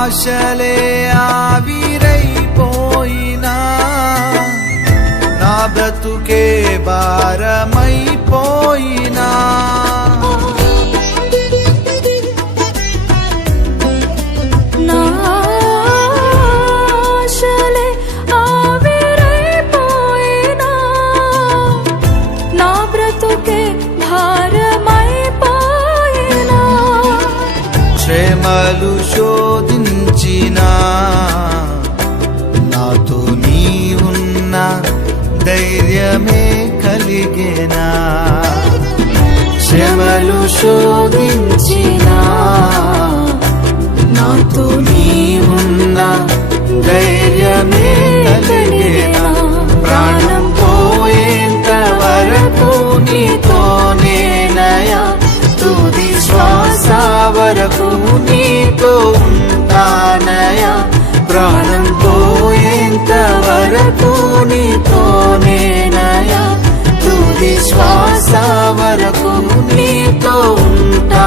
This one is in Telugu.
ఆశలే ఆవిరైపోయినా నా బ్రతుకే భారమైపోయినా నా ఆశలే ఆవిరైపోయినా నా బ్రతుకే భారమైపోయినా శ్రమలు శోధించినా నాతో నీ ఉన్న ధైర్యమే కలిగేనా శ్రమలు శోధించినా నాతో నీ ఉన్న ధైర్యమే కలిగేనా ప్రాణం పోయేంత వరకు నీతోనేనయా తుది శ్వాస వరకు నీతో ఉంటానయా ప్రాణం పోయేంత వరకు నీతోనేనయా తుది శ్వాస వరకు నీతో ఉంటా